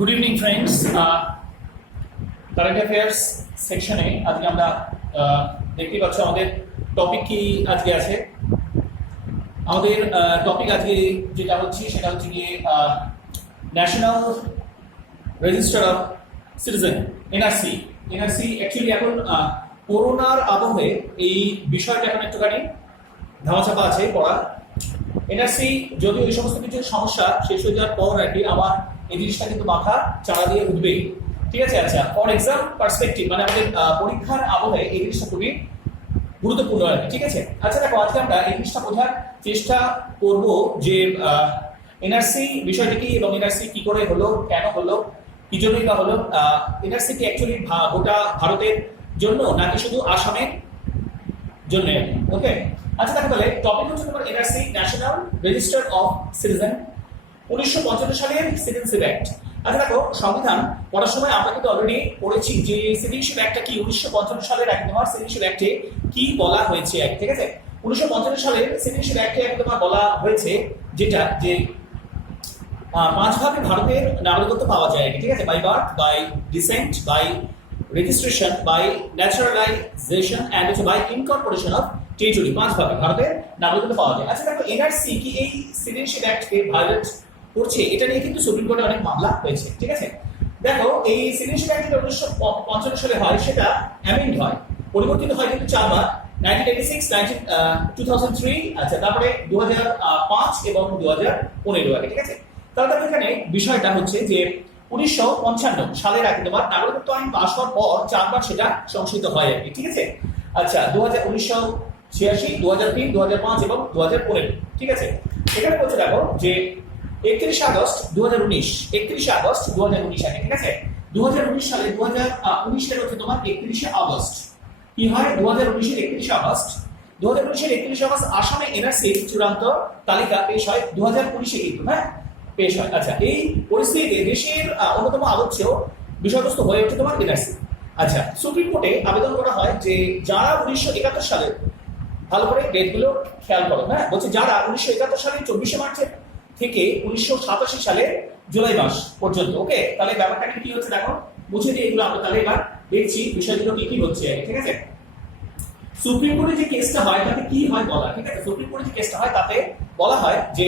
Good evening friends. Current affairs সেকশনে আজকে আমরা দেখতে পাচ্ছি আমাদের টপিক কি আজকে আছে। আমাদের টপিক আজকে যেটা হচ্ছে সেটা হচ্ছে গিয়ে national register of citizen, NRC. NRC actually এখন করোনার আবহে এই বিষয়টা এখন একটুখানি ধামাচাপা আছে পড়া। এনআরসি যদিও এই সমস্ত কিছু সমস্যা শেষ হয়ে যাওয়ার পর আর কি আমার এই জিনিসটা কিন্তু মাথা চাড়া দিয়ে উঠবেই, ঠিক আছে। আচ্ছা, ফর এক্সাম পার্সপেক্টিভ মানে আমাদের পরীক্ষার আবহে এই জিনিসটা খুবই গুরুত্বপূর্ণ আর কি, ঠিক আছে। আচ্ছা দেখো, আজকে আমরা এই জিনিসটা বোঝার চেষ্টা করব যে এনআরসি বিষয়টি কি এবং এনআরসি কি করে হলো, কেন হলো, কি জন্যই বা হলো। এনআরসি কি অ্যাকচুয়ালি গোটা ভারতের জন্য নাকি শুধু আসামের জন্য? ওকে, আচ্ছা দেখো তাহলে টপিক হচ্ছে তোমার NRC, national register of citizen, 1955 সালের সিটিজেনশিপ অ্যাক্ট। আচ্ছা দেখো, সংবিধান পড়ার সময় আমরা কিন্তু অলরেডি পড়েছি যে সিটিজেনশিপ অ্যাক্টটা কি, 1955 সালের একদম সিটিজেনশিপ অ্যাক্টে কি বলা হয়েছে, ঠিক আছে। 1955 সালের সিটিজেনশিপ অ্যাক্টে একদম বলা হয়েছে যেটা যে 5 ভাগে ভারতের নাগরিকত্ব পাওয়া যায়, ঠিক আছে। By birth, by descent, by registration, by naturalisation and by incorporation of territory, 5 ভাগে ভারতের নাগরিকত্ব পাওয়া যায়। আচ্ছা দেখো, এনআরসি কি এই সিটিজেনশিপ অ্যাক্টকে ভায়োলেট করছে, এটা নিয়ে কিন্তু সুপ্রিম কোর্টে অনেক মামলা হয়েছে, ঠিক আছে। দেখো, এই সিটিজেনশিপ অ্যাক্ট 1955 সালে হয়, সেটা অ্যামেন্ড হয়, পরিবর্তিত হয় কিন্তু 4 বার, 1986, 2003, আচ্ছা তারপরে 2005 এবং 2015 আগে, ঠিক আছে। তাহলে এখানে বিষয়টা হচ্ছে যে 1955 সালের আগে তোমার নাগরিকত্ব আইন পাশ হওয়ার পর 4 বার সেটা সংশোধিত হয় আর কি, ঠিক আছে। আচ্ছা 1986, 2003, 2005 এবং 2015, ঠিক আছে। এখানে বলছে দেখো যে 31 আগস্ট 2019, 31 আগস্ট 2019 আগে, ঠিক আছে। 2019 সালে 2019 এর হচ্ছে তোমার 31 আগস্ট কি হয়, 2019 এর 31 আগস্ট 2019 এর 31 আগস্ট আসামে এনআরসি চূড়ান্ত তালিকা পেশ হয় 2019 এ কিন্তু, হ্যাঁ পেশ হয়। আচ্ছা, এই পরিস্থিতিতে দেশের অন্যতম আলোচ্য বিষয়বস্তু হয়ে ওঠে তোমার এনআরসি। আচ্ছা, সুপ্রিম কোর্টে আবেদন করা হয় যে যারা 1971 সালে, ভালো করে ডেটগুলো খেয়াল করো, হ্যাঁ বলছে যারা 1971 সালের 24 মার্চের থেকে 1987 সালের জুলাই মাস পর্যন্ত, ওকে। তাহলে ব্যাপারটা কি হচ্ছে দেখো, বুঝে দিয়ে এগুলো আমরা তাহলে এবার দেখছি বিষয়গুলো কি কি হচ্ছে, ঠিক আছে। সুপ্রিম কোর্টে যে কেসটা হয় তাতে কি হয় বলা, ঠিক আছে। সুপ্রিম কোর্টে যে কেসটা হয় তাতে বলা হয় যে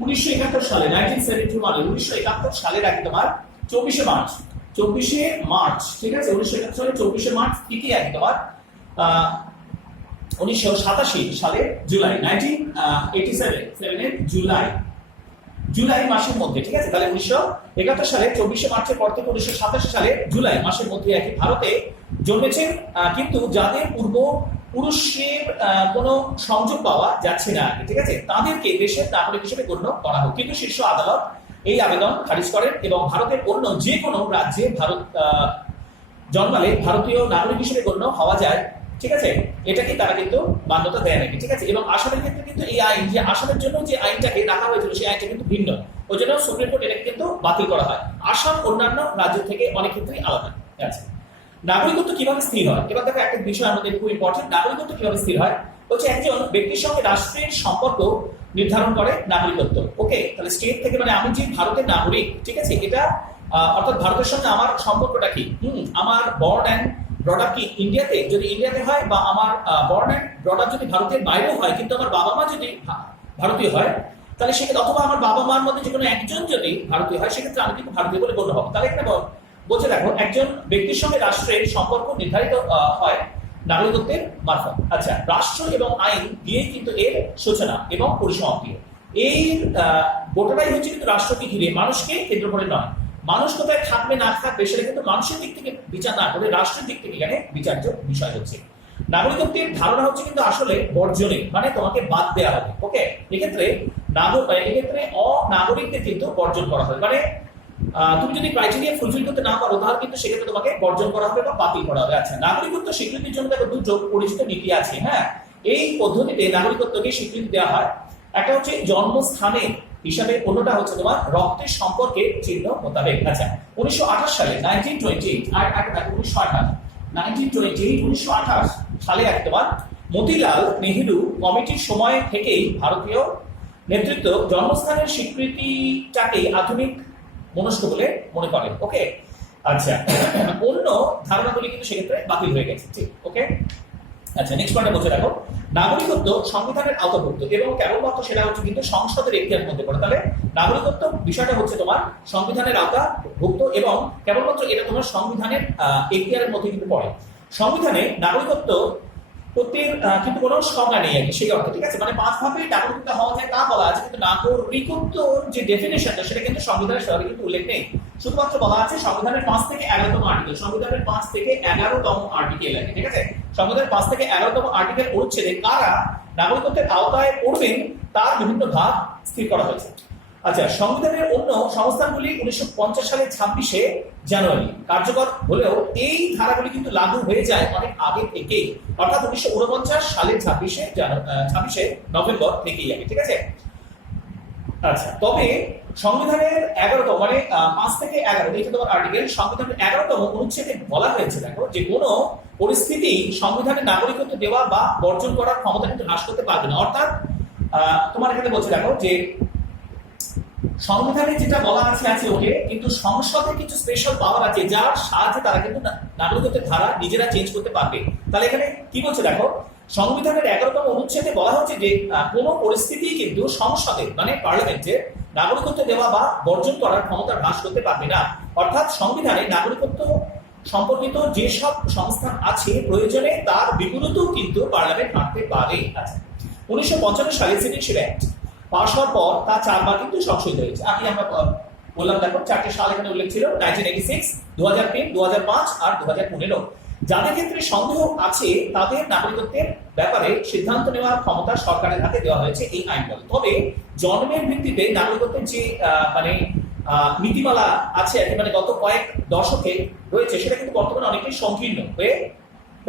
1971 সালে 1971 সালের আগে তোমার 24 মার্চ, ঠিক আছে। 1971 সালের 24 মার্চ থেকে আগে তোমার 1987 সালের জুলাই, 1987 এর জুলাই মাসের মধ্যে, ঠিক আছে। তাহলে 1971 সালে 24 মার্চের পর থেকে 1987 সালে জুলাই মাসের মধ্যে আর কি ভারতে জন্মেছেন, কিন্তু যাদের পুরুষের কোনো সংযোগ পাওয়া যাচ্ছে না, ঠিক আছে, তাদেরকে দেশের নাগরিক হিসেবে গণ্য করা হোক। কিন্তু শীর্ষ আদালত এই আবেদন খারিজ করেন এবং ভারতের অন্য যে কোনো রাজ্যে জন্মালে ভারতীয় নাগরিক হিসেবে গণ্য হওয়া যায়, ঠিক আছে, এটাকে তারা কিন্তু মান্যতা দেয় নাকি, ঠিক আছে। এবং আসামের ক্ষেত্রে কিন্তু এই আইন, যে আসামের জন্য যে আইনটাকে রাখা হয়েছিল সেই আইনটা কিন্তু ভিন্ন, ওই জন্য সুপ্রিম কোর্ট এটাকে কিন্তু বাতিল করা হয়। আসাম অন্যান্য রাজ্য থেকে অনেক ক্ষেত্রেই আলাদা আছে। নাগরিকত্ব কিভাবে স্থির হয়, এবার দেখো একটা বিষয় আমাদের খুব ইম্পর্টেন্ট, নাগরিকত্ব কিভাবে স্থির হয় হচ্ছে একজন ব্যক্তির সঙ্গে রাষ্ট্রের সম্পর্ক নির্ধারণ করে নাগরিকত্ব, ওকে। তাহলে স্টেট থেকে মানে আমি যে ভারতের নাগরিক, ঠিক আছে, এটা অর্থাৎ ভারতের সঙ্গে আমার সম্পর্কটা কি, আমার বর্ন অ্যান্ড ব্রড আপ কি ইন্ডিয়াতে, যদি ইন্ডিয়াতে হয়, বা আমার বর্ন অ্যান্ড ব্রড আপ যদি ভারতের বাইরেও হয় কিন্তু আমার বাবা মা যদি ভারতীয় হয়, তাহলে সেক্ষেত্রে অথবা আমার বাবা মার মধ্যে যে কোনো একজন যদি ভারতীয় হয় সেক্ষেত্রে আমি কিন্তু ভারতীয় বলে গণ্য হবো। তাহলে এখানে বলছে দেখো, একজন ব্যক্তির সঙ্গে রাষ্ট্রের সম্পর্ক নির্ধারিত হয় নাগরিকত্বের মারফত। আচ্ছা, রাষ্ট্র এবং আইন দিয়ে কিন্তু এর সূচনা এবং পরিসমাপ্তি। এই গোটাটাই হচ্ছে কিন্তু রাষ্ট্রকে ঘিরে, মানুষকে কেন্দ্র করে নয়। মানুষ কোথায় থাকবে না থাকবে সেটা কিন্তু মানুষের দিক থেকে বিচার না করে রাষ্ট্রের দিক থেকে এখানে বিচার্য বিষয় হচ্ছে। নাগরিকত্বের ধারণা হচ্ছে কিন্তু আসলে বর্জনে, মানে তোমাকে বাদ দেওয়া হবে, ওকে। এক্ষেত্রে অনাগরিকদের কিন্তু বর্জন করা হয়, মানে তুমি যদি ক্রাইটেরিয়া ফুলফিল করতে না পারো তাহলে কিন্তু সেক্ষেত্রে তোমাকে বর্জন করা হবে বা বাতিল করা হবে। আচ্ছা, নাগরিকত্ব স্বীকৃতির জন্য দেখো দুটো পরিচিত নীতি আছে, হ্যাঁ। এই পদ্ধতিতে নাগরিকত্বকে স্বীকৃতি দেওয়া হয়, একটা হচ্ছে জন্মস্থানের হিসাবে, অন্যটা হচ্ছে তোমার রক্তের সম্পর্কের চিহ্ন মোতাবেক। আচ্ছা, 1928 সালে 1928 সালে তোমার মতিলাল নেহেরু কমিটির সময় থেকেই ভারতীয় নেতৃত্ব জন্মস্থানের স্বীকৃতিটাকে আধুনিক মনস্ক বলে মনে করেন। ওকে, আচ্ছা, অন্য ধারণাগুলি কিন্তু সেক্ষেত্রে বাতিল হয়ে গেছে। ঠিক, ওকে। আচ্ছা, নেক্সট পয়েন্টে বলছে দেখো, নাগরিকত্ব সংবিধানের আওতাভুক্ত এবং কেবলমাত্র সেটা হচ্ছে কিন্তু সংসদের এখতিয়ারের মধ্যে পড়ে। তাহলে নাগরিকত্ব বিষয়টা হচ্ছে তোমার সংবিধানের আওতাভুক্ত এবং কেবলমাত্র এটা তোমার সংবিধানের এখতিয়ারের মধ্যে কিন্তু পড়ে। সংবিধানে নাগরিকত্ব প্রত্যেক কিন্তু কোনো সংজ্ঞা নেই আর কি, সেই অর্থে। ঠিক আছে, মানে 5 ভাবে নাগরিকত্ব হওয়া যায় তা বলা আছে, কিন্তু নাগরিকত্ব যে ডেফিনেশনটা সেটা কিন্তু সংবিধানের সঙ্গে কিন্তু উল্লেখ নেই। শুধুমাত্র বলা আছে সংবিধানের 5 থেকে 11তম আর্টিকেল, সংবিধানের 5 থেকে 11তম আর্টিকেল আছে। ঠিক আছে, সংবিধানের 5 থেকে 11তম আর্টিকেল অনুচ্ছেদে কারা নাগরিকত্বের আওতায় পড়বেন তার বিভিন্ন ধাপ স্থির করা হয়েছে। আচ্ছা, সংবিধানের অন্য সংস্থানগুলি 1950 সালের 26শে জানুয়ারি কার্যকর হলেও এই ধারাগুলি কিন্তু লাগু হয়ে যায় অনেক আগে থেকেই, অর্থাৎ 1949 সালের 26শে নভেম্বর থেকেই আগে। ঠিক আছে, আচ্ছা, তবে সংবিধানের 11তম মানে 5 থেকে 11 এটা তোমার আর্টিকেল, সংবিধানের 11তম অনুচ্ছেদে বলা হয়েছে দেখো যে কোনো পরিস্থিতি সংবিধানের নাগরিকত্ব দেওয়া বা বর্জন করার ক্ষমতা কিন্তু হ্রাস করতে পারবে না। অর্থাৎ তোমার এখানে বলছে দেখো যে সংবিধানে যেটা বলা আছে ওকে, কিন্তু সংসদে কিছু স্পেশাল পাওয়ার আছে যার সাহায্যে তারা কিন্তু নাগরিকত্বের ধারা নিজেরা চেঞ্জ করতে পারবে। তাহলে এখানে কি বলছে দেখো, সংবিধানের 11তম অনুচ্ছেদে বলা হচ্ছে যে কোনো পরিস্থিতি কিন্তু সংসদে মানে পার্লামেন্টে নাগরিকত্ব দেওয়া বা বর্জন করার ক্ষমতা হ্রাস করতে পারবে না। অর্থাৎ সংবিধানে নাগরিকত্ব সম্পর্কিত যেসব সংস্থান আছে প্রয়োজনে তার বিপরীতেও কিন্তু পার্লামেন্ট হাঁটতে পারে। আচ্ছা, 1955 সালে সিটিজেনশিপ অ্যাক্ট পাশ হওয়ার পর তা 4 বার কিন্তু সংশোধিত হয়েছে। আগে আমরা বললাম দেখো 4টে সাল এখানে উল্লেখ ছিল, 1986, 2003, 2005 আর 2015। যাদের ক্ষেত্রে সন্দেহ আছে তাদের নাগরিকত্বের ব্যাপারে সিদ্ধান্ত নেওয়ার ক্ষমতা সরকারের হাতে দেওয়া হয়েছে এই আইন বলে। তবে জন্মের ভিত্তিতে নাগরিকত্বের যে মানে নীতিমালা আছে মানে গত কয়েক দশকে রয়েছে সেটা কিন্তু বর্তমানে অনেকটাই সংকীর্ণ হয়ে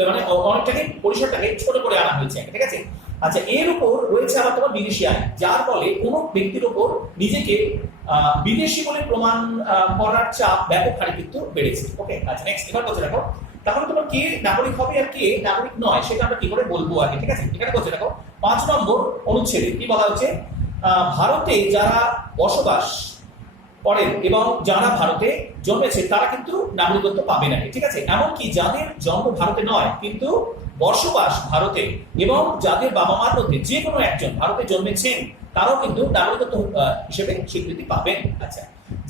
মানে অনেকটাকে পরিসরটাকে ছোট করে আনা হয়েছে। ঠিক আছে, আচ্ছা, এর উপর রয়েছে আবার তোমার বিদেশি আইন, যার ফলে কোনো ব্যক্তির উপর নিজেকে বিদেশি বলে প্রমাণ করার চাপ ব্যাপক হারে কিন্তু বেড়েছে। ওকে, আচ্ছা, নেক্সট এবার বলছে দেখো, তাহলে তোমার কে নাগরিক হবে আর কে নাগরিক নয় সেটা আমরা কি করে বলবো আগে। ঠিক আছে, এখানে বলছে দেখো 5 নম্বর অনুচ্ছেদে কি বলা হচ্ছে, ভারতে যারা বসবাস করেন এবং যারা ভারতে জন্মেছে তারা কিন্তু নাগরিকত্ব পাবে না। ঠিক আছে, এমনকি যাদের জন্ম ভারতে নয় কিন্তু বসবাস ভারতে এবং যাদের বাবা মার মধ্যে যে কোনো একজন ভারতে জন্মেছেন তারাও কিন্তু নাগরিকত্ব হিসেবে স্বীকৃতি পাবেন। আচ্ছা,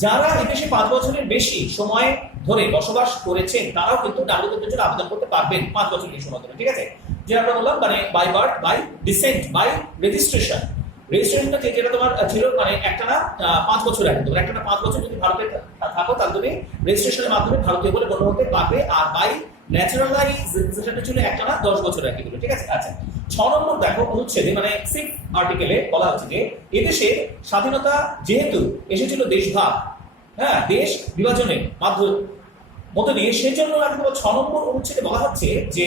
যারা এদেশে 5 বছরের বেশি সময় ধরে বসবাস করেছেন তারাও কিন্তু নাগরিকত্বের জন্য আবেদন করতে পারবেন 5 বছরের সময় ধরে। ঠিক আছে, যে আমরা বললাম মানে by birth, by descent, by registration. রেজিস্ট্রেশনটা যেটা তোমার ছিল মানে একটানা 5 বছর আগে, তোমার একটানা 5 বছর যদি ভারতে থাকো তাহলে তুমি রেজিস্ট্রেশনের মাধ্যমে ভারতীয় বলে গণ্য হতে পারবে। আর বাই ন্যাচারালাইজেশনটা ছিল একটানা 10 বছর আগে। ঠিক আছে, আচ্ছা, 6 নম্বর দেখো অনুচ্ছেদে মানে 6 আর্টিকেলে বলা হচ্ছে যে এদেশে স্বাধীনতা যেহেতু এসেছিল দেশভাগ, হ্যাঁ, দেশ বিভাজনের মধ্য দিয়ে, সেই জন্য 6 নম্বর অনুচ্ছেদে বলা হচ্ছে যে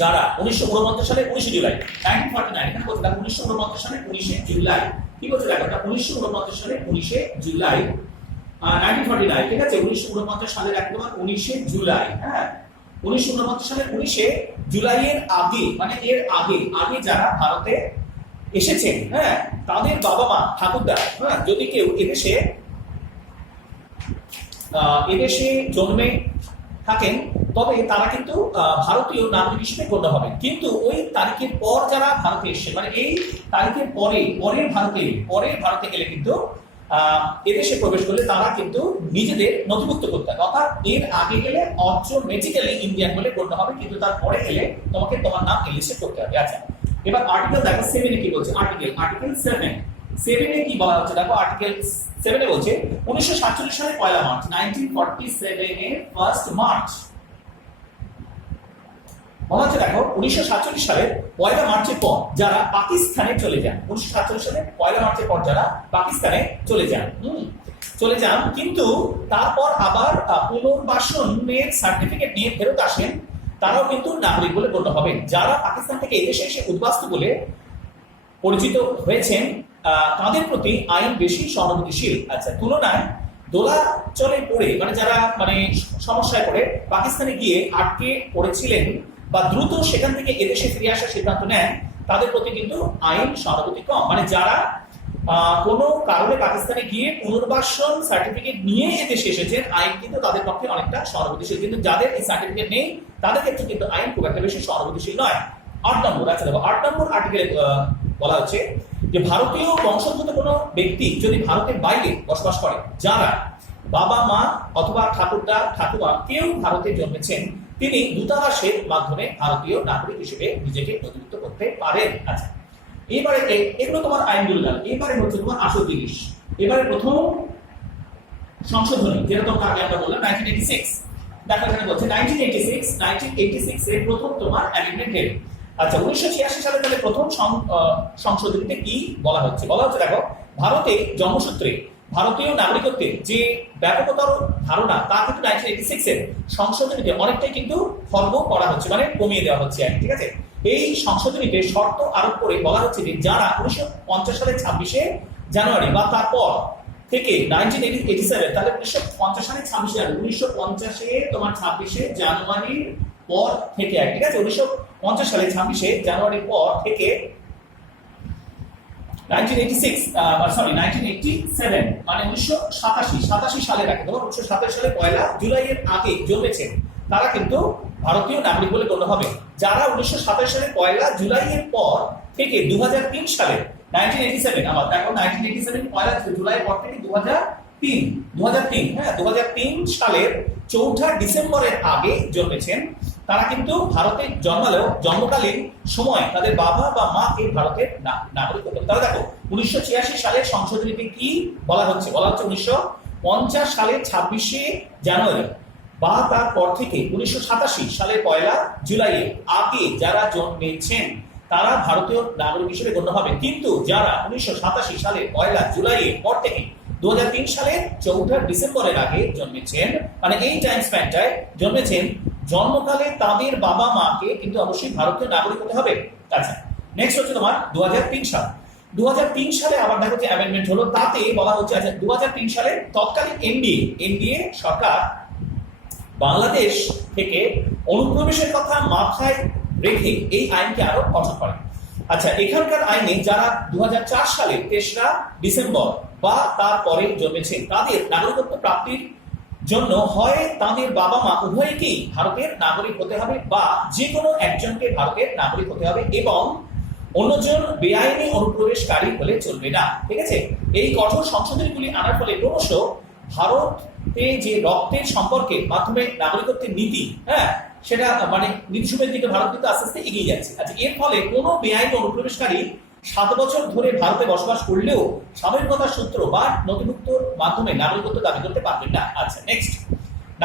যারা 1949 সালের 19 জুলাই 1949 এখানে বলছে 1949 সালের 19 জুলাই কি বলছে দেখো, 1949 সালের 19 জুলাই 1949। ঠিক আছে, 1949 সালের একদম 19 জুলাই, হ্যাঁ, 1949 সালের 19 জুলাইয়ের আগে মানে এর আগে যারা ভারতে এসেছেন, হ্যাঁ, তাদের বাবা মা ঠাকুরদা, হ্যাঁ, যদি কেউ এদেশে জন্মে থাকেন তবে তারা কিন্তু ভারতীয় নাগরিক হিসেবে গণ্য হবেন। কিন্তু ওই তারিখের পর যারা ভারতে এসে মানে এই তারিখের পরের ভারতে গেলে কিন্তু এদেশে প্রবেশ করলে তারা কিন্তু নিজেদের নথিভুক্ত করতে হবে। অর্থাৎ এর আগে গেলে অটোমেটিক্যালি ইন্ডিয়ান বলে গণ্য হবে, কিন্তু তারপরে গেলে তোমাকে তোমার নাম এলিস্টেট করতে হবে। আচ্ছা, এবার আর্টিকেল দেখো 7 কি বলছে, আর্টিকেল 7 কি বলা হচ্ছে দেখো, আর্টিকেল 7 বলছে 1947 সালের 1 মার্চ 1947 এর 1 মার্চ বলা হচ্ছে দেখো 1947 সালের 1 মার্চের পর যারা পাকিস্তানে চলে যান, 1947 সালের 1 মার্চের পর যারা পাকিস্তানে চলে যান কিন্তু তারপর আবার পুনর্বাসনের সার্টিফিকেট নিয়ে ফেরত আসেন তারাও কিন্তু নাগরিক বলে গণ্য হবেন। যারা পাকিস্তান থেকে এদেশে এসে উদ্বাস্তু বলে পরিচিত হয়েছেন তাদের প্রতি আইন বেশি সহানুভূতিশীল। আচ্ছা, তুলনায় দোলাচলে পড়ে মানে যারা মানে সমস্যায় পড়ে পাকিস্তানে গিয়ে আটকে পড়েছিলেন বা দ্রুত সেখান থেকে এদেশে ফিরে আসার সিদ্ধান্ত নেন তাদের প্রতি কিন্তু আইন সহানুভূতি কম। মানে যারা কোনো কারণে পাকিস্তানে গিয়ে পুনর্বাসন সার্টিফিকেট নিয়ে এদেশে এসেছেন, আইন কিন্তু তাদের পক্ষে অনেকটা সহানুভূতিশীল, কিন্তু যাদের এই সার্টিফিকেট নেই তাদের ক্ষেত্রে কিন্তু আইন খুব একটা বেশি সহানুভূতিশীল নয়। 8 নম্বর, আচ্ছা দেখো 8 নম্বর আর্টিকেলে বলা হচ্ছে যে ভারতীয় বংশোদ্ভূত কোনো ব্যক্তি যদি ভারতের বাইরে বসবাস করে, যারা বাবা মা অথবা ঠাকুরদা ঠাকুমা কেউ ভারতে জন্মেছেন, তিনি দূতাবাসের মাধ্যমে ভারতীয় নাগরিক হিসেবে নিজেকে নথিভুক্ত করতে পারেন। আচ্ছা, এবারে এগুলো তোমার আইনগুলো গেল। এবারে হচ্ছে তোমার আসল জিনিস, এবারে প্রথম সংশোধনী, যেটা তোমাকে আগে আমরা বললাম 1986। দেখো এখানে বলছে 1986 এর প্রথম তোমার অ্যামেন্ডমেন্ট এর। আচ্ছা, 1986 সালে তাহলে প্রথম সংশোধনীতে কি বলা হচ্ছে? বলা হচ্ছে দেখো, ভারতে জন্মসূত্রে ভারতীয় নাগরিকত্বের যে ব্যাপকতর ধারণা তা কিন্তু 1986 এর সংশোধনীতে অনেকটাই কিন্তু খর্ব করা হচ্ছে, মানে কমিয়ে দেওয়া হচ্ছে আর, ঠিক আছে। এই সংশোধনীতে শর্ত আরোপ করে বলা হচ্ছে যে যারা 1950 সালের 26শে জানুয়ারি বা তারপর থেকে 1987, তাহলে 1950 সালের 26শে জানুয়ারি, 1950 এ তোমার 26শে জানুয়ারির পর থেকে, ঠিক আছে, 1950 সালের 26শে জানুয়ারির পর থেকে 1987 মানে 1987 সালের আগে, তোমার 1987 সালে 1 জুলাইয়ের আগে জন্মেছেন তারা কিন্তু ভারতীয় নাগরিক বলে গণ্য হবে। যারা 1927 সালের 1 জুলাইয়ের পর থেকে 2003 সালে 1987, আবার দেখো 1987 1 জুলাইয়ের পর থেকে 2003 সালের 4 ডিসেম্বরের আগে জন্মেছেন, তারা কিন্তু ভারতে জন্মালেও জন্মকালীন সময় তাদের বাবা বা মা এই ভারতের নাগরিক হতেন। তাহলে দেখো 1986 সালের সংশোধনীতে কি বলা হচ্ছে? বলা হচ্ছে 1950 সালের 26শে জানুয়ারি বা তারপর থেকে 1987 সালের 1 জুলাইয়ের আগে যারা জন্মেছেন তারা ভারতীয় নাগরিক হিসেবে গণ্য হবে। কিন্তু যারা 1987 সালের 1 জুলাইয়ের পর থেকে 2003 সালের 4 ডিসেম্বরের আগে জন্মেছেন, মানে এই টাইম স্প্যানটায় জন্মেছেন, জন্মকালে তাদের বাবা মাকে কিন্তু অবশ্যই ভারতীয় নাগরিক হতে হবে। আচ্ছা, নেক্সট হচ্ছে তোমার 2003 সাল। 2003 সালে আবার দেখো যে অ্যামেন্ডমেন্ট হলো, তাতে বলা হচ্ছে আচ্ছা 2003 সালে তৎকালীন এনডিএ সরকার বাংলাদেশ থেকে অনুপ্রবেশের কথা মাথায় রেখে এই আইনকে আরো কঠোর করে। আচ্ছা, এখানকার আইনে যারা 2004 সালে 3 ডিসেম্বর বা তারপরে জন্মেছেন তাদের নাগরিকত্ব প্রাপ্তির জন্য হয় তাদের বাবা মা উভয়কেই ভারতের নাগরিক হতে হবে বা যে কোনো একজনকে ভারতের নাগরিক হতে হবে, এবং অন্যজন বেআইনি অনুপ্রবেশকারী হলে চলবে না, ঠিক আছে। এই কঠোর সংশোধনীগুলি আনার ফলে ক্রমশ ভারতে যে রক্তের সম্পর্কের মাধ্যমে নাগরিকত্বের নীতি, সেটা মানে নীতিসমূহের দিকে ভারত কিন্তু আস্তে আস্তে এগিয়ে যাচ্ছে। আচ্ছা, এর ফলে কোনো বেআইনি অনুপ্রবেশকারী 7 বছর ধরে ভারতে বসবাস করলেও স্বাভাবিকতার সূত্র বা নথিভুক্তর মাধ্যমে নাগরিকত্ব দাবি করতে পারবেন না। আচ্ছা, নেক্সট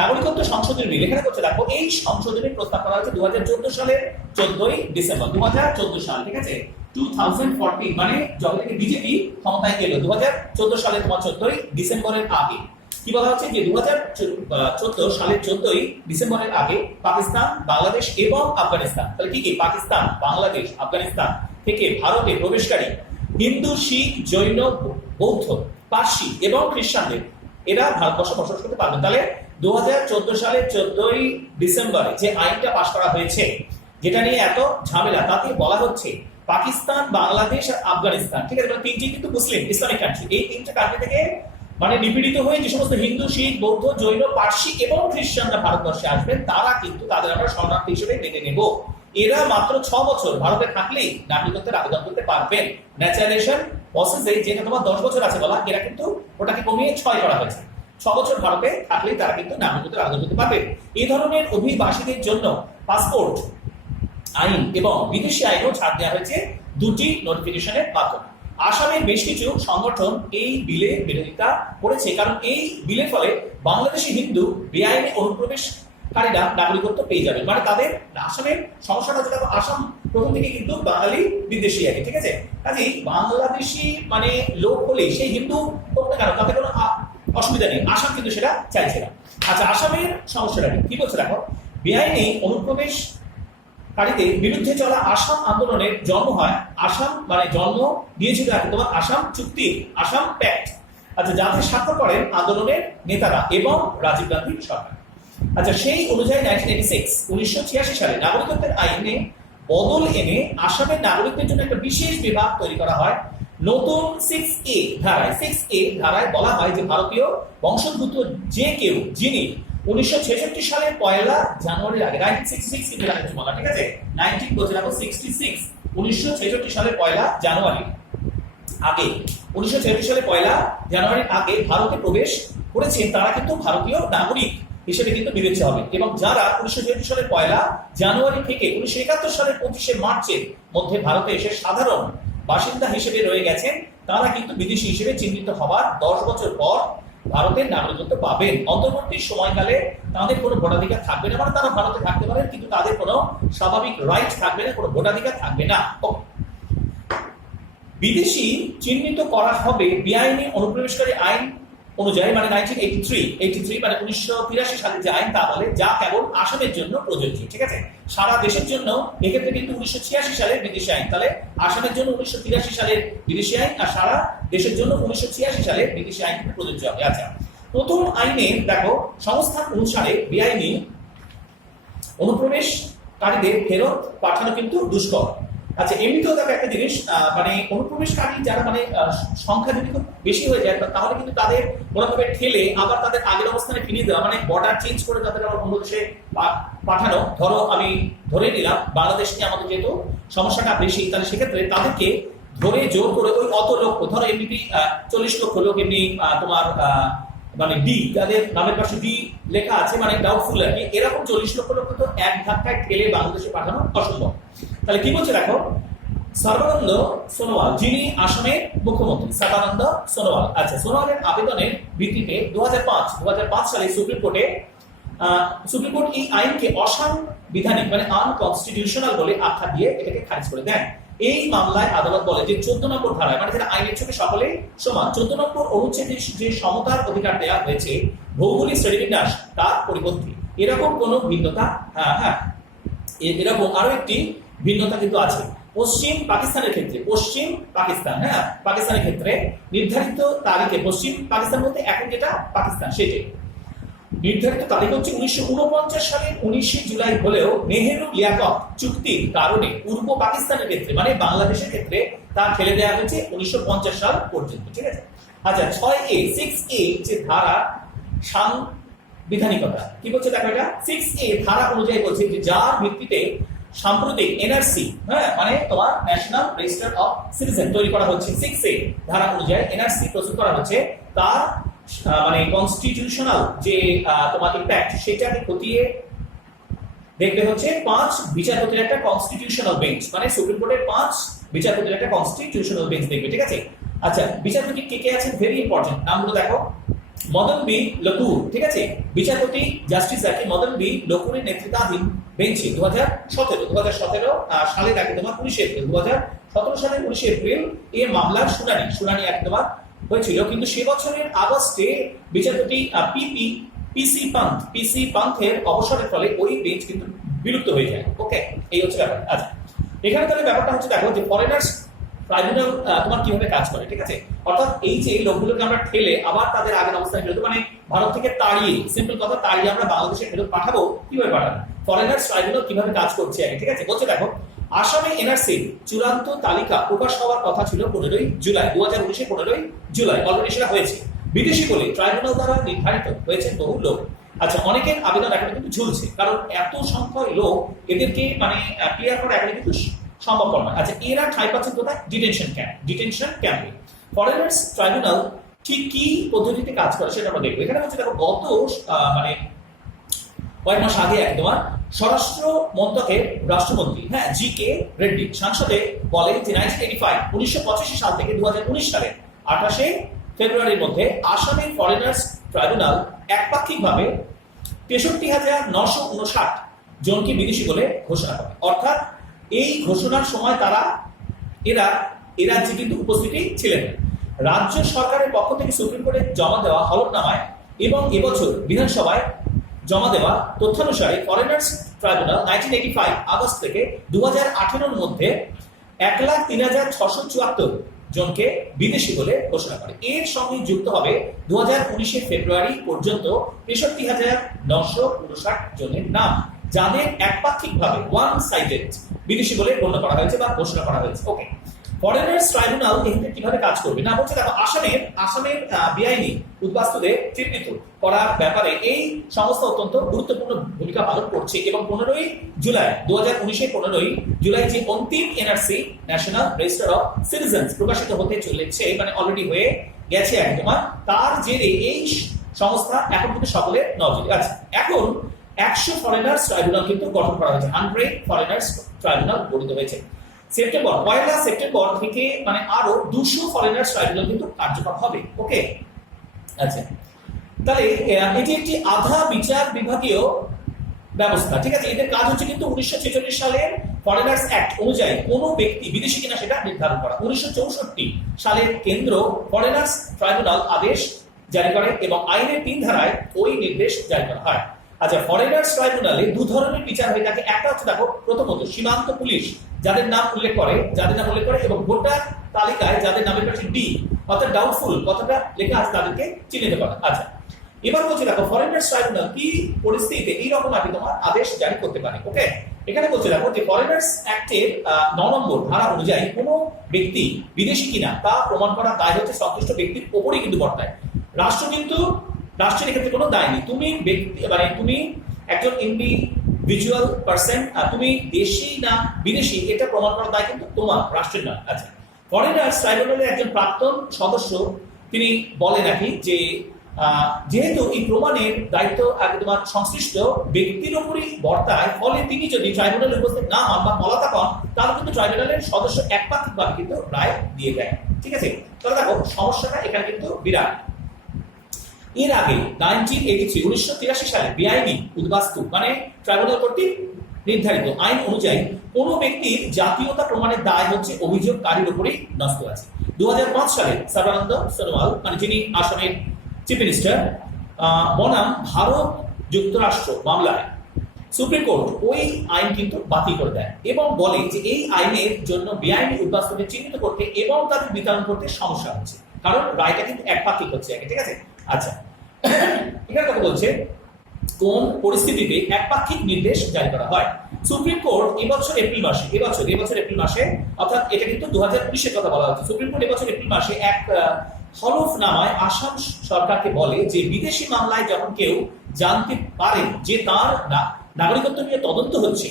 নাগরিকত্ব সংশোধনী বিল। এখানে করছে দেখো, এই সংশোধনী প্রস্তাব করা হয়েছে 2014 সালের 14 ডিসেম্বর, 2014 সাল, ঠিক আছে। 2014 মানে যখন থেকে বিজেপি ক্ষমতায় এলো 2014 সালে তোমার 14 ডিসেম্বরের আগে কি বলা হচ্ছে যে 2014 সালের 14 ডিসেম্বরের আগে পাকিস্তান, বাংলাদেশ এবং আফগানিস্তান, তাহলে কি পাকিস্তান, বাংলাদেশ, আফগানিস্তান থেকে ভারতে প্রবেশকারী হিন্দু, শিখ, জৈন, বৌদ্ধ, পার্সি এবং খ্রিস্টানদের এরা ভারতবর্ষে বসবাস করতে পারবেন। তাহলে 2014 সালের 14 ডিসেম্বরে যে আইনটা পাশ করা হয়েছে, যেটা নিয়ে এত ঝামেলা, তাতে বলা হচ্ছে পাকিস্তান, বাংলাদেশ আর আফগানিস্তান, ঠিক আছে, তিনটি কিন্তু মুসলিম ইসলামিক কান্ট্রি, এই তিনটা কান্ট্রি থেকে মানে নিপীড়িত হয়ে যে সমস্ত হিন্দু, শিখ, বৌদ্ধ, জৈন, পার্সি এবং খ্রিস্টানরা ভারতবর্ষে আসবেন, তারা কিন্তু তাদের আমরা শরণার্থী হিসেবে মেনে নেব। এরা মাত্র 6 বছর ভারতে থাকলেই নাগরিকত্বের আবেদন করতে পারবেন। ন্যাচারালাইজেশন প্রসেসে যেটা তোমার 10 বছর আছে বলা, এরা কিন্তু ওটাকে কমিয়ে 6 করা হয়েছে। 6 বছর ভারতে থাকলেই তারা কিন্তু নাগরিকত্বের আবেদন করতে পারবে। এই ধরনের অভিবাসীদের জন্য পাসপোর্ট আইন এবং বিদেশি আইনও ছাড় দেওয়া হয়েছে 2টি নোটিফিকেশনের মাধ্যমে। আসামের বেশ কিছু সংগঠন এই বিলে বিরোধিতা করেছে, কারণ এই বিলের ফলে বাংলাদেশি হিন্দু বেআইনি অনুপ্রবেশকারীরা নাগরিকত্ব পেয়ে যাবে, মানে তাদের আসামের সমস্যাটা হচ্ছে দেখো, আসাম প্রথম থেকে কিন্তু বাঙালি বিদেশি আগে, ঠিক আছে। কাজেই বাংলাদেশি মানে লোক হলে সেই হিন্দু হোক না কেন তাতে কোনো অসুবিধা নেই, আসাম কিন্তু সেটা চাইছে না। আচ্ছা, আসামের সমস্যাটা কি বলছে দেখো, বেআইনি অনুপ্রবেশ কারীদের বিরুদ্ধে চলা আসাম আন্দোলনের জন্ম হয়, আসাম মানে জন্ম দিয়েছিল এখন তোমার আসাম চুক্তি, আসাম প্যাক্ট, আচ্ছা, যাতে স্বাক্ষর করেন আন্দোলনের নেতারা এবং রাজীব গান্ধী সরকার। আচ্ছা, সেই অনুযায়ী 1986 সালে নাগরিকত্বের আইনে বদল এনে আসামের নাগরিকদের জন্য একটা বিশেষ বিভাগ তৈরি করা হয়, নতুন 6A ধারায় বলা হয় যে ভারতীয় বংশোদ্ভূত যে কেউ যিনি 1966 সালের 1 জানুয়ারির আগে 1966 কিন্তু লাগছে বলা, ঠিক আছে, 19 বলতে রাখো 66 1966 সালের 1 জানুয়ারি আগে 1966 সালের 1 জানুয়ারির আগে ভারতে প্রবেশ করেছেন তারা কিন্তু ভারতীয় নাগরিক হিসেবে কিন্তু বিবেচিত হবে। এবং যারা 1966 সালের 1 জানুয়ারি থেকে 1971 সালের 25শে মার্চের মধ্যে ভারতে এসে সাধারণ বাসিন্দা হিসেবে রয়ে গেছেন তারা কিন্তু বিদেশি হিসেবে চিহ্নিত হওয়ার 10 বছর পর ভারতের নাগরিকত্ব পাবেন। অন্তর্বর্তী সময়কালে তাদের কোনো ভোটাধিকার থাকবে না, মানে তারা ভারতে থাকতে পারেন কিন্তু তাদের কোনো স্বাভাবিক রাইট থাকবে না, কোনো ভোটাধিকার থাকবে না। বিদেশি চিহ্নিত করা হবে বেআইনি অনুপ্রবেশকারী আইন অনুযায়ী, মানে 1983 মানে 1983 সালের যে আইন তা বলে, যা কেবল আসামের জন্য প্রযোজ্য, ঠিক আছে। সারা দেশের জন্য এক্ষেত্রে কিন্তু 1986 সালের বিদেশি আইন, তাহলে আসামের জন্য 1983 সালের বিদেশি আইন আর সারা দেশের জন্য 1986 সালের বিদেশি আইন প্রযোজ্য হবে। আচ্ছা, প্রথম আইনে দেখো সংস্থান অনুসারে বেআইনি অনুপ্রবেশকারীদের ফেরত পাঠানো কিন্তু দুষ্কর। আচ্ছা, এমনিতেও দেখো একটা জিনিস, মানে অনুপ্রবেশকারী যারা মানে সংখ্যা যদি খুব বেশি হয়ে যায় তাহলে কিন্তু তাদের কোনোভাবে ঠেলে আবার তাদের আগের অবস্থানে ফিরিয়ে দেওয়া, মানে বর্ডার চেঞ্জ করে তাদের আবার অন্য দেশে পাঠানো। ধরো আমি ধরে নিলাম বাংলাদেশ নিয়ে আমাদের যেহেতু সমস্যাটা বেশি, তাহলে সেক্ষেত্রে তাদেরকে ধরে জোর করে ওই অত লক্ষ, ধরো এমনিতেই 40 লক্ষ লোক এমনি তোমার মানে ডি, যাদের নামের পাশে ডি লেখা আছে, মানে ডাউটফুল আর কি, এরকম 40 লক্ষ লোক তো এক ধাক্কায় ঠেলে বাংলাদেশে পাঠানো অসম্ভব। তাহলে কি বলছে দেখো, সর্বানন্দ সোনোয়াল যিনি আসামের মুখ্যমন্ত্রী, সর্বানন্দ সোনোয়াল। আচ্ছা, সোনোয়ালের আবেদনের ভিত্তিতে 2005 সালে সুপ্রিম কোর্ট এই আইনকে অসাংবিধানিক মানে আনকনস্টিটিউশনাল বলে আখ্যা দিয়ে এটাকে খারিজ করে দেন। এই মামলায় আদালত বলে যে 14 নম্বর ধারায়, মানে যেটা আইনের চোখে সকলে সমান, 14 নম্বর অনুচ্ছেদে যে সমতার অধিকার দেওয়া হয়েছে ভৌগোলিক শ্রেণীবিন্যাস তার পরিপন্থী। এরকম কোন ভিন্নতা, এরকম আরো একটি ভিন্নতা কিন্তু আছে পশ্চিম পাকিস্তানের ক্ষেত্রে। পাকিস্তানের ক্ষেত্রে নির্ধারিত তারিখে, পশ্চিম পাকিস্তান বলতে এখন যেটা পাকিস্তান সেটাই, নির্ধারিত তারিখ হচ্ছে 1949 সালের 19 জুলাই হলেও নেহেরু লিয়াকত চুক্তির কারণে পূর্ব পাকিস্তানের ক্ষেত্রে মানে বাংলাদেশের ক্ষেত্রে তা ঠেলে দেওয়া হয়েছে 1950 সাল পর্যন্ত, ঠিক আছে। আচ্ছা, 6A যে ধারা সাংবিধানিকতা কি বলছে দেখো, এটা 6A ধারা অনুযায়ী বলছে যে যার ভিত্তিতে সাম্প্রতিক এনআরসি, মানে তোমার ন্যাশনাল রেজিস্টার অফ সিটিজেন তৈরি করা হচ্ছে, 6A ধারা অনুযায়ী এনআরসি প্রস্তুত করা হচ্ছে, তার মানে কনস্টিটিউশনাল যে তোমার ইম্প্যাক্ট সেটাকে খতিয়ে দেখবে হচ্ছে 5 বিচারপতির একটা কনস্টিটিউশনাল বেঞ্চ, মানে সুপ্রিম কোর্টের 5 বিচারপতির একটা কনস্টিটিউশনাল বেঞ্চ দেখবে, ঠিক আছে। আচ্ছা, বিচারপতি কে আছেন ভেরি ইম্পর্টেন্ট, নামগুলো দেখো। মদন বি লকুর, ঠিক আছে, বিচারপতি জাস্টিস আর কি মদন বি লকুরের নেতৃত্বাধীন বেঞ্চে 2017 সালের আগে তোমার 19 এপ্রিল 2017 সালের 19 এপ্রিল এই মামলার শুনানি একদম হয়েছিল, কিন্তু সে বছরের আগস্টে বিচারপতি পিসি পান্থের অবসরের ফলে ওই বেঞ্চ কিন্তু বিলুপ্ত হয়ে যায়। ওকে, এই হচ্ছে ব্যাপার। আচ্ছা, এখানে তাহলে ব্যাপারটা হচ্ছে দেখো যে ফরেনার্স ট্রাইব্যুনাল তোমার কিভাবে কাজ করে, ঠিক আছে। অর্থাৎ এই যে লোকগুলোকে আমরা ঠেলে আবার তাদের আগের অবস্থায় ফেরত, মানে ভারত থেকে তাড়িয়ে, সিম্পল কথা, তাড়িয়ে আমরা বাংলাদেশে ফেরত পাঠাবো, কিভাবে পাঠাবো, ফরেনার্স ট্রাইব্যুনাল কিভাবে কাজ করছে আগে, ঠিক আছে। বলছে দেখো, আসামে এনআরসি চূড়ান্ত তালিকা প্রকাশ হওয়ার কথা ছিল 15 জুলাই 2019 15 জুলাই, অলরেডি সেটা হয়েছে। বিদেশি বলে ট্রাইব্যুনাল দ্বারা নির্ধারিত হয়েছে বহু লোক। আচ্ছা, অনেকের আবেদন এখন কিন্তু ঝুলছে, কারণ এত সংখ্যক লোক এদেরকে মানে ক্লিয়ার করা এখন কিন্তু সম্ভব নয়। আচ্ছা, এরা ঠাঁই পাচ্ছেন কোথায়, ডিটেনশন ক্যাম্পে। ফরেনার্স ট্রাইব্যুনাল ঠিক কি পদ্ধতিতে কাজ করে সেটা আমরা দেখবো। এখানে হচ্ছে দেখো, গত মানে কয়েক মাস আগে একদম স্বরাষ্ট্র মন্ত্রকের রাষ্ট্রমন্ত্রী জি.কে. রেড্ডি সংসদে বলেন যে 1985 সাল থেকে 2019 সালের 28 ফেব্রুয়ারির মধ্যে আসামের ফরেনার্স ট্রাইব্যুনাল একপাক্ষিকভাবে 63,959 জনকে বিদেশি বলে ঘোষণা করে। অর্থাৎ এই ঘোষণার সময় এরা রাজ্যে কিন্তু উপস্থিতি ছিলেন। রাজ্য সরকারের পক্ষ থেকে সুপ্রিম কোর্টে জমা দেওয়া হলফনামায় এবং এবছর বিধানসভায় জমা দেওয়া তথ্যানুসারে ফরেনার্স ট্রাইব্যুনাল 1985 আগস্ট থেকে 2018 মধ্যে 1,03,674 জনকে বিদেশি বলে ঘোষণা করে। এর সঙ্গে যুক্ত হবে 2019 ফেব্রুয়ারি পর্যন্ত 63,959 জনের নাম, যাদের একপাক্ষিকভাবে ওয়ান সাইডেড বিদেশি বলে গণ্য করা হয়েছে বা ঘোষণা করা হয়েছে। ওকে, ফরেনার্স ট্রাইব্যুনাল এখানে কিভাবে কাজ করবে না বলছে দেখো আসামের বেআইনি উদ্বাস্তুদের চিহ্নিত করার ব্যাপারে এই সংস্থা অত্যন্ত গুরুত্বপূর্ণ ভূমিকা পালন করছে এবং 15ই জুলাই 2019 15ই জুলাই যে অন্তিম NRC national register of citizens প্রকাশিত হতে চলেছে মানে অলরেডি হয়ে গেছে একদম তার জেরে এই সংস্থা এখন কিন্তু সকলের নজরে আছে। এখন 100 ফরেনার্স ট্রাইব্যুনাল কিন্তু গঠন করা হয়েছে, 100 ফরেনার্স ট্রাইব্যুনাল গঠিত হয়েছে। পয়লা সেপ্টেম্বর থেকে মানে আরো 200 ফরেনার্স ট্রাইব্যুনাল কিন্তু কার্যকর হবে। ওকে, আচ্ছা, তাহলে এটি একটি আধা বিচার বিভাগীয় ব্যবস্থা, ঠিক আছে। এদের কাজ হচ্ছে কিন্তু 1946 সালের ফরেনার্স অ্যাক্ট অনুযায়ী কোন ব্যক্তি বিদেশি কিনা সেটা নির্ধারণ করা। 1964 সালের কেন্দ্র ফরেনার্স ট্রাইব্যুনাল আদেশ জারি করে এবং আইনের 3 ধারায় ওই নির্দেশ জারি করা হয়। আচ্ছা, ফরেনার্স ট্রাইব্যুনালে দু ধরনের বিচার হয়ে থাকে। একটা হচ্ছে দেখো প্রথমত সীমান্ত পুলিশ যাদের নাম উল্লেখ করে এবং ভোটার তালিকায় যাদের নামের পাশে ডি অর্থাৎ ডাউটফুল কথাটা লেখা আছে তাদেরকে চিহ্নিত করা। আচ্ছা, এবার বলছি দেখো ফরেনার্স ট্রাইব্যুনাল কি পরিস্থিতিতে এইরকম আর কি তোমার আদেশ জারি করতে পারে। ওকে, এখানে বলছে দেখো যে ফরেনার্স অ্যাক্টের 9 নম্বর ধারা অনুযায়ী কোনো ব্যক্তি বিদেশি কিনা তা প্রমাণ করার দায় হচ্ছে সংশ্লিষ্ট ব্যক্তির উপরই কিন্তু বর্তায়। রাষ্ট্রের এক্ষেত্রে কোনো দায় নেই। তুমি ব্যক্তি মানে তুমি একজন ইন্ডিভিজুয়াল পারসন, তুমি দেশি না বিদেশি এটা প্রমাণ করার দায় কিন্তু তোমার, রাষ্ট্রের নয়। আচ্ছা, ফরেনার্স ট্রাইব্যুনালের একজন প্রাক্তন সদস্য তিনি বলে নাকি যে যেহেতু এই প্রমাণের দায়িত্ব আগে তোমার সংশ্লিষ্ট ব্যক্তির উপরই বর্তায়, ফলে তিনি যদি ট্রাইব্যুনালে উপস্থিত না হন বা পলাতক হন তাহলে কিন্তু ট্রাইব্যুনালের সদস্য একপাক্ষিকভাবে কিন্তু রায় দিয়ে দেয়। ঠিক আছে, তাহলে দেখো সমস্যাটা এখানে কিন্তু বিরাট। এর আগে 1983 সালে বেআইনি উদ্বাস্তু মানে ট্রাইব্যুনাল কর্তৃক নির্ধারিত আইন অনুযায়ী কোনো ব্যক্তির জাতীয়তা প্রমাণের দায় হচ্ছে অভিযোগকারীর উপরেই ন্যস্ত আছে। 2005 সালে সর্বানন্দ সোনোয়াল মানে যিনি আসামের চিফ মিনিস্টার বনাম ভারত যুক্তরাষ্ট্র মামলায় সুপ্রিম কোর্ট ওই আইন কিন্তু বাতিল করে দেয় এবং বলে যে এই আইনের জন্য বেআইনি উদ্বাস্তুদের চিহ্নিত করতে এবং তাদের বিতরণ করতে সমস্যা হচ্ছে, কারণ রায়টা কিন্তু একপাক্ষিক হচ্ছে। ঠিক আছে, আচ্ছা, এখানে কথা বলছে কোন পরিস্থিতিতে একপাক্ষিক নির্দেশ জারি করা হয়। সুপ্রিম কোর্ট এবছর এপ্রিল মাসে অর্থাৎ এটা কিন্তু 2019 কথা বলা হচ্ছে। সুপ্রিম কোর্ট এবছর এপ্রিল মাসে এক হলফনামায় আসাম সরকারকে বলে যে বিদেশি মামলায় যখন কেউ জানতে পারেন যে তার নাগরিকত্ব নিয়ে তদন্ত হচ্ছে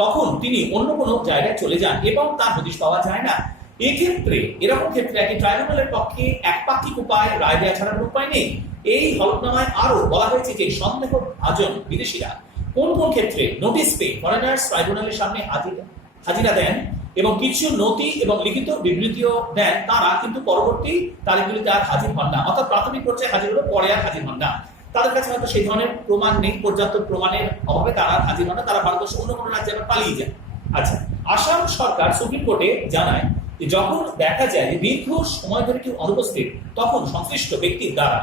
তখন তিনি অন্য কোনো জায়গায় চলে যান এবং তার হদিশ পাওয়া যায় না। এরকম ক্ষেত্রে একটি ট্রাইব্যুনালের পক্ষে একপাক্ষিক উপায় রায় দেওয়া ছাড়ার উপায় নেই। এই হলফনামায় আরো বলা হয়েছে যে সন্দেহভাজন বিদেশিরা কোন কোন ক্ষেত্রে নোটিশ পেয়ে ফরেনার্স ট্রাইব্যুনালের সামনে হাজিরা দেন এবং কিছু নথি এবং লিখিত বিবৃতিও দেন, তারা কিন্তু পরবর্তী তারিখগুলিতে আর হাজির হন না, অর্থাৎ প্রাথমিক পর্যায়ে হাজির হলো পরে আর হাজির হন না। তাদের কাছে হয়তো সেই ধরনের প্রমাণ নেই, পর্যাপ্ত প্রমাণের অভাবে তারা হাজির হন না, তারা ভারতবর্ষের অন্য কোনো রাজ্যে আবার পালিয়ে যায়। আচ্ছা, আসাম সরকার সুপ্রিম কোর্টে জানায় যে যখন দেখা যায় যে দীর্ঘ সময় ধরে কেউ অনুপস্থিত তখন সংশ্লিষ্ট ব্যক্তির দ্বারা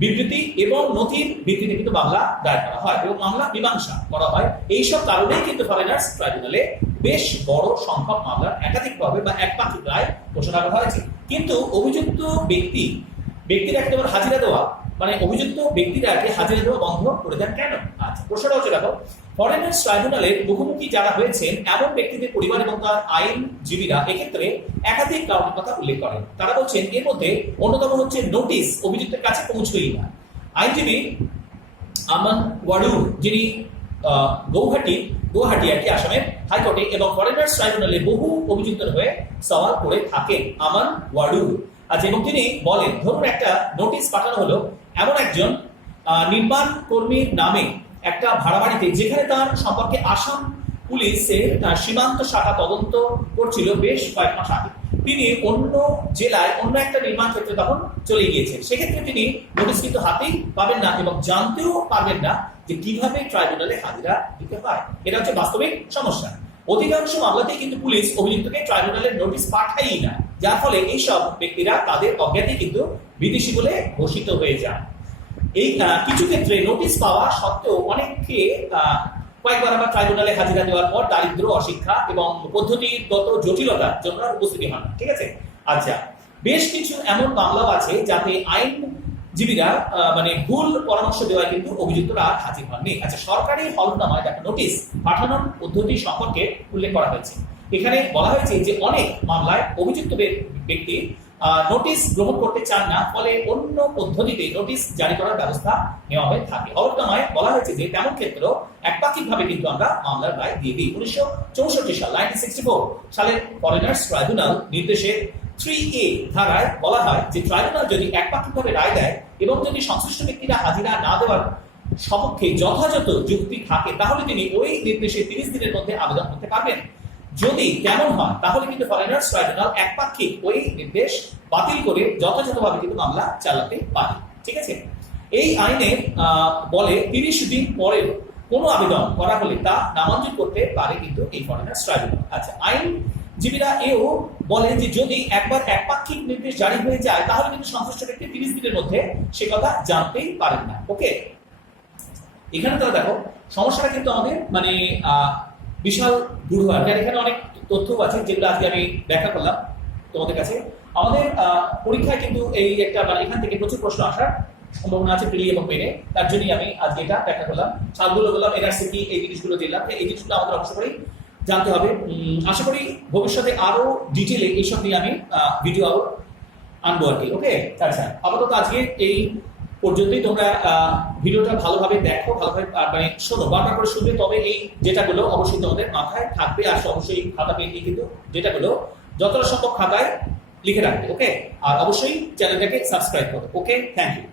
বিবৃতি এবং নথির ভিত্তিতে কিন্তু মামলা দায়ের করা হয় এবং মামলা মীমাংসা করা হয়। এইসব কারণেই কিন্তু ফরেনার্স ট্রাইব্যুনালে বেশ বড় সংখ্যক মামলা একাধিকভাবে বা একপাক্ষিক রায় ঘোষণা করা হয়েছে। কিন্তু অভিযুক্ত ব্যক্তির একেবারে হাজিরা দেওয়া মানে অভিযুক্ত ব্যক্তিরা হাজিরা দেওয়া বন্ধ করে দেন কেন? আচ্ছা, প্রশ্নটা হচ্ছে দেখো ফরেনার্স ট্রাইব্যুনালের মুখোমুখি যারা হয়েছেন এমন ব্যক্তিদের পরিবার এবং তার আইনজীবীরা এক্ষেত্রে একাধিক কারণের কথা উল্লেখ করেন। তারা বলছেন এর মধ্যে অন্যতম হচ্ছে নোটিশ অভিযুক্তের কাছে পৌঁছই না। আইনজীবী আমান ওয়াডুর যিনি গুয়াহাটি আর কি আসামের হাইকোর্টে এবং ফরেনার্স ট্রাইব্যুনালে বহু অভিযুক্তের হয়ে সওয়াল করে থাকেন আমান ওয়াডুর। আচ্ছা, এবং তিনি বলেন ধরুন একটা নোটিশ পাঠানো হলো এমন একজন নির্মাণ কর্মীর নামে একটা ভাড়া বাড়িতে, যেখানে তার সম্পর্কে আসাম পুলিশের সীমান্ত শাখা তদন্ত করছিল বেশ কয়েক মাস আগে। তিনি অন্য জেলায় অন্য একটা নির্মাণ ক্ষেত্রে তখন চলে গিয়েছেন। সেক্ষেত্রে তিনি নোটিশ কিন্তু হাতেই পাবেন না এবং জানতেও পারবেন না যে কিভাবে ট্রাইব্যুনালে হাজিরা দিতে হয়। এটা হচ্ছে বাস্তবিক সমস্যা। অধিকাংশ মামলাতেই কিন্তু পুলিশ অভিযুক্তকে ট্রাইব্যুনালের নোটিশ পাঠায়ই না, যার ফলে এইসব ব্যক্তিরা তাদের অজ্ঞাতে কিন্তু বিদেশি বলে ঘোষিত হয়ে যান। এই কিছু ক্ষেত্রে নোটিশ পাওয়া সত্ত্বেও অনেককে কয়েকবার আবার ট্রাইব্যুনালে হাজিরা দেওয়ার পর দারিদ্র, অশিক্ষা এবং পদ্ধতিগত জটিলতার জন্য উপস্থিতি হন। ঠিক আছে, আচ্ছা, বেশ কিছু এমন মামলাও আছে যাতে আইনজীবীরা মানে ভুল পরামর্শ দেওয়ায় কিন্তু অভিযুক্তরা আর হাজির হননি। আচ্ছা, সরকারি হলফনামায় দেখা নোটিশ পাঠানোর পদ্ধতি সম্পর্কে উল্লেখ করা হয়েছে। এখানে বলা হয়েছে যে অনেক মামলায় অভিযুক্ত ব্যক্তি নোটিশ গ্রহণ করতে চান না, ফলে অন্য পদ্ধতিতে নোটিশ জারি করার ব্যবস্থা নেওয়া হয়ে থাকে। অবর্তমায় বলা হয়েছে যে তেমন ক্ষেত্রেও একপাক্ষিকভাবে কিন্তু আমরা মামলার রায় দিয়ে দিই। 1964 সাল 1964 সালের ফরেনার্স ট্রাইব্যুনাল নির্দেশের 3A ধারায় বলা হয় যে ট্রাইব্যুনাল যদি একপাক্ষিকভাবে রায় দেয় এবং যদি সংশ্লিষ্ট ব্যক্তিরা হাজিরা না দেওয়ার সপক্ষে যথাযথ যুক্তি থাকে তাহলে তিনি ওই নির্দেশে 30 দিনের মধ্যে আবেদন করতে পারবেন। যদি তেমন হয় তাহলে কিন্তু ফরেনার্স ট্রাইব্যুনাল একপাক্ষিক ওই নির্দেশ বাতিল করে যথাযথভাবে কিন্তু মামলা চালাতে পারে। ঠিক আছে, এই আইনে বলে 30 দিন পরে কোনো আবেদন করা হলে তা নামঞ্জুর করতে পারে কিন্তু এই ফরেনার্স ট্রাইব্যুনাল। আচ্ছা, আইনজীবীরা এও বলেন যে যদি একবার একপাক্ষিক নির্দেশ জারি হয়ে যায় তাহলে কিন্তু সংশ্লিষ্ট ব্যক্তি 30 দিনের মধ্যে সে কথা জানতেই পারেন না। ওকে, এখানে তারা দেখো সমস্যাটা কিন্তু আমাদের মানে বিশাল গুরু আর এখানে অনেক তথ্য আছে যেগুলো আজকে আমি ব্যাখ্যা করলাম তোমাদের কাছে। আমাদের পরীক্ষায় কিন্তু এই একটা মানে এখান থেকে প্রচুর প্রশ্ন আসার সম্ভাবনা আছে প্রিলি এবং মেনে, তার জন্যই আমি আজকে এটা ব্যাখ্যা করলাম। সালগুলো বললাম, এনআরসি কি, এই জিনিসগুলো দিলাম, এই জিনিসগুলো আমাদের অবশ্য করেই জানতে হবে। আশা করি ভবিষ্যতে আরো ডিটেলে এইসব নিয়ে আমি ভিডিও আনবো আর কি। ওকে, আচ্ছা, আপাতত আজকে এই পর্যন্তই। তোমরা ভিডিওটা ভালোভাবে দেখো, ভালোভাবে মানে শোনো, বারবার করে শুনবে, তবে এই যেটাগুলো অবশ্যই তোমাদের মাথায় থাকবে। আর অবশ্যই খাতা পেন দিয়ে কিন্তু যেটাগুলো যতটা সম্ভব খাতায় লিখে রাখবে। ওকে, আর অবশ্যই চ্যানেলটাকে সাবস্ক্রাইব করো। ওকে, থ্যাংক ইউ।